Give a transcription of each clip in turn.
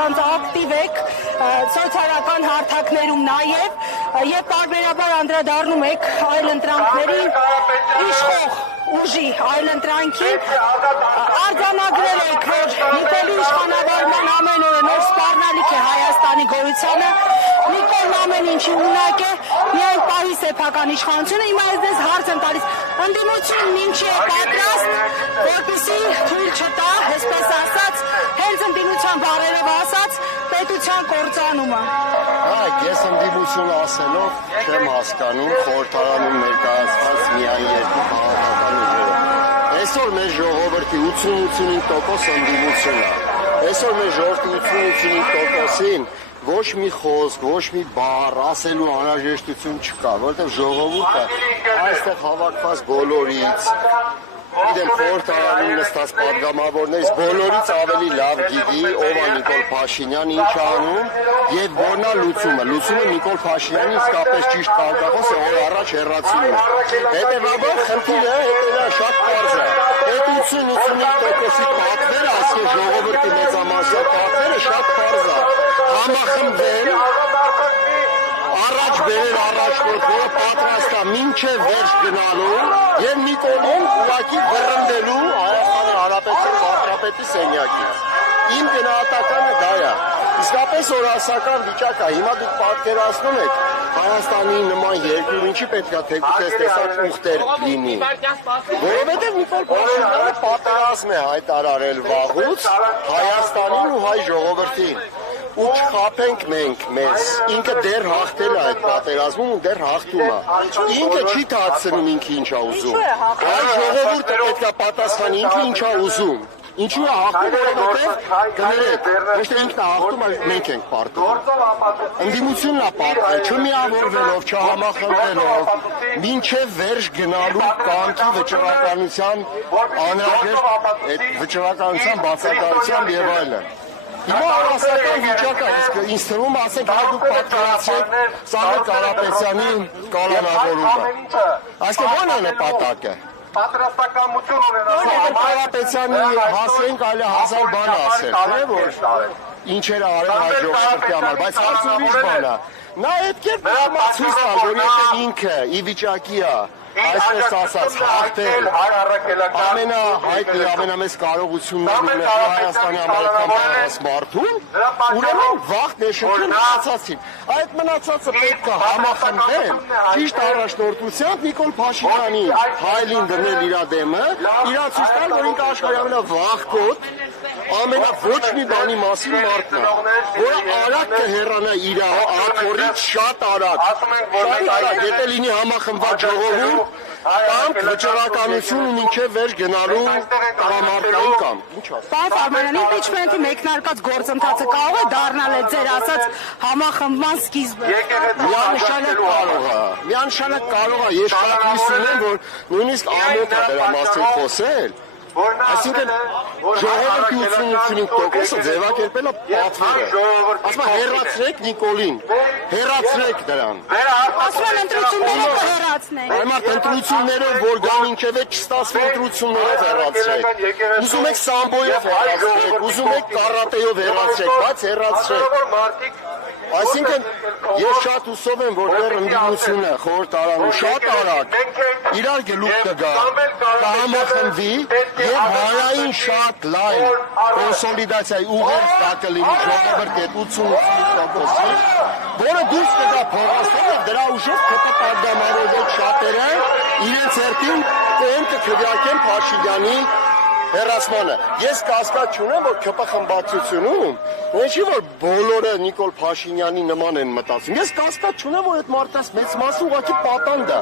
անձանց ակտիվ եք սոցիալական հարթակներում նաև եւ պարբերաբար անդրադառնում եք այլընտրանքներին, իշխող ուժի այլընտրանքին, արձանագրել եք, որ Նիկոլի իշխանավարման ամեն օրը նոր սպառնալիք է Հայաստանի գոյությանը, Նիկոլն ամեն ինչի ունակ է, միայն պահի սեփական իշխանությունը, հիմա ես դες հարց եմ տալիս, ընդդիմությունն ինչի է պատրաստ, որպեսզի թույլ չտա, այսպես ասած, հենց ընդդիմության բառերով ասած, պետության կործանումը։ Ես ընդդիմություն ասելով չեմ հասկանում խորհրդարանում ներկայացված միայն երկու քաղաքական ուժերը։ Այսօր մեր ժողովրդի 80-85% ընդդիմություն է։ Այսօր մեր ժողովրդի 80-85%-ին ոչ մի խոսք, ոչ մի բառ ասելու անհրաժեշտություն չկա, որովհետև ժողովուրդը այստեղ հավաքված բոլորից, գիտեմ խորհրդարանում նստած պատգամավորներից բոլորից ավելի լավ գիտի ով է Նիկոլ Փաշինյանը, ինչ է անում եւ որն է լուծումը։ Լուծումը Նիկոլ Փաշինյանի իսկապես ճիշտ կարգախոս է, որ առաջ հեռացնում է։ Հետևաբար խնդիրը շատ պարզ է։ Այդ 80-85%-ի պատվերը, այսինքն ժողովրդի մեծամասնության պատվերը շատ պարզ է։ Համախմբել, առաջ բերել առաջնորդները պատրաստ է մինչև վերջ գնալու եւ Նիկոլին ուղղակի վռնդելու Հայաստանի Հանրապետության վարչապետի սենյակից։ Իմ գնահատականը դա է։ Իսկապես օրասական վիճակ է։ Հիմա դուք պատկերացնում եք Հայաստանի նման երկրում ինչի պետք է թեկուզ տեսակ ուխտեր լինի։ Որովհետև Նիկոլ Փաշինյանը պատերազմ է հայտարարել վաղուց Հայաստանին ու հայ ժողովրդին։ Ու չխաբենք մենք մեզ, ինքը դեռ հաղթել է այդ պատերազմում ու դեռ հաղթում է։ Ինքը չի թաքցնում ինքը ինչ է ուզում։ Հայ ժողովուրդը պետք է պատասխանի ինքը ինչ է ուզում։ Ինչու է հաղթում, որովհետև կներեք, ոչ թե ինքն է հաղթում, այլ մենք ենք պարտվում։ Ընդդիմությունն է պարտվել, չմիավորվելով, չհամախմբվելով, մինչև վերջ գնալու կամքի վճռականության անհրաժեշտ այդ վճռականության բացակայությամբ եւ այլն։ Հիմա առասական վիճակ է, իսկ ինձ թվում ասենք հայ դուք պատկերացրեք Սամվել Կարապետյանի կալանավորումը։ Այսինքն ո՞րն է նպատակը։ Պատրաստակամություն ունենալու Կարապետյանի հասենք այլ հազար բան ասել, չէ՞ որ ինչեր արել հայ ժողովրդի համար, բայց հարցը ուրիշ բան է։ Նա այդ կերպ ցույց տալ, որ եթե ինքը ի վիճակի է այսպես ասած հաղթել ամենահայտնի ամենամեծ կարողություններն ունեցող Հայաստանի Հանրապետության պատասխանատուն, ուրեմն վաղ ներշնչում մնացածին։ Այդ մնացածը պետք է համախմբել ճիշտ առաջնորդությամբ Նիկոլ Փաշինյանի հայլին դնել իր դեմը, իրան ցույց տալ, որ ինքը աշխարհի ամենավաղկոտ ոչ մի բանի մասին մարդն է, որը արագ կհեռանա իր աթոռից շատ արագ, եթե լինի համախմբված ժողովուրդ, կամ վճռականություն ու մինչև վերջ գնալու տղամարդկային կամ։ Պարոն Արմանյան, իմպիչմենթի մեկնարկած գործընթացը կարող է դառնալ այդ ձեր ասած համախմբման սկիզբը։ Միանշանակ կարող է, ես շատ հույս ունեմ, որ նույնիսկ ամոթ է դրա մասին խոսել։ Այսինքն ժողովրդի 85%-ը ձևակերպել է պատվերը։ Ասում է հեռացրեք Նիկոլին, հեռացրեք դրան։ Ասում են ընտրությունները կհեռացնենք։ Այմարդ ընտրություններով որ գան ինչև է չստացվի ընտրություններով հեռացրեք։ Ուզում եք սամբոյով հեռացրեք, ուզում եք կարատեյով հեռացրեք, բայց հեռացրեք։ Այսինքն ես շատ հուսով եմ, որ դեռ ընդդիմությունը խորհրդարանում շատ արագ իրար գլուխ կգա, կհամախմբվի եւ հանրային շատ լայն կոնսոլիդացիայի ուղերձ դա կլինի ժողովրդի 80%-ին, որը դուրս կգա փողոցները, դրա ուժով կպատգամավորվեն շատերը իրենց հերթին կողմ կքվեարկեն Փաշինյանի հեռացմանը։ Ես կասկած չունեմ, որ ԿՊ խմբակցությունում ինչի որ բոլորը Նիկոլ Փաշինյանի նման են մտածում։ Ես կասկած չունեմ, որ այդ մարդկանց մեծ մասը ուղղակի պատանդ է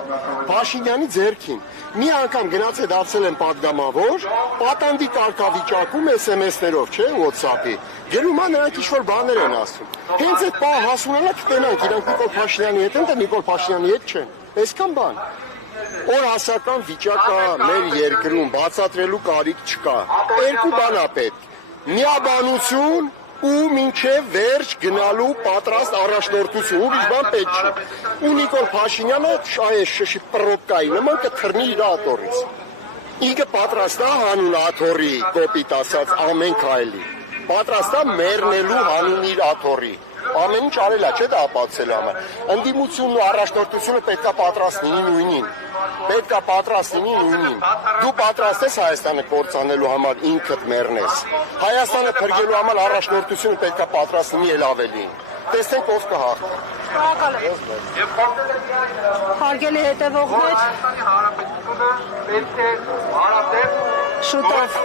Փաշինյանի ձեռքին։ Մի անգամ գնաց է դարձել են պատգամավոր, պատանդի կարգավիճակում SMS-ներով, չէ, WhatsApp-ի։ Գերում է նրանք ինչ-որ բաներ են ասում։ Հենց այդ պահ հասունանա կտենանք իրանք Նիկոլ Փաշինյանի հետ են, թե Նիկոլ Փաշինյանի հետ չեն։ Այսքան բան։ Օրհասական վիճակը մեր երկրում բացատրելու կարիք չկա։ Երկու բան է պետք։ Միաբանություն ու մինչև վերջ գնալու պատրաստ առաջնորդություն, ուրիշ բան պետք չի։ Ու Նիկոլ Փաշինյանը այս շշի պրոբկայի նման կթռնի իր աթոռից։ Ինքը պատրաստ է հանուն աթոռի կոպիտ ասած ամեն քայլի։ պատրաստ է մեռնելու հանուն իր աթոռի։ Ամեն ինչ արել է, չէ՞ դա ապացուցելու համար։ Ընդդիմությունն ու առաջնորդությունը պետքա պատրաստ լինի նույնին։ Պետքա պատրաստ լինի նույնին։ Դու պատրաստ ես Հայաստանը կործանելու համար ինքդ մեռնես։ Հայաստանը փրկելու համար առաջնորդությունը պետքա պատրաստ լինի ել ավելին։ Տեսնենք ով կհաղթի։ Շնորհակալ եմ։ Եվ խոսել եմ միայն դրա մասին, Հարգելի հետևողներ, որ Հայաստանի Հանրապետությունը պետք է հարատև շուտով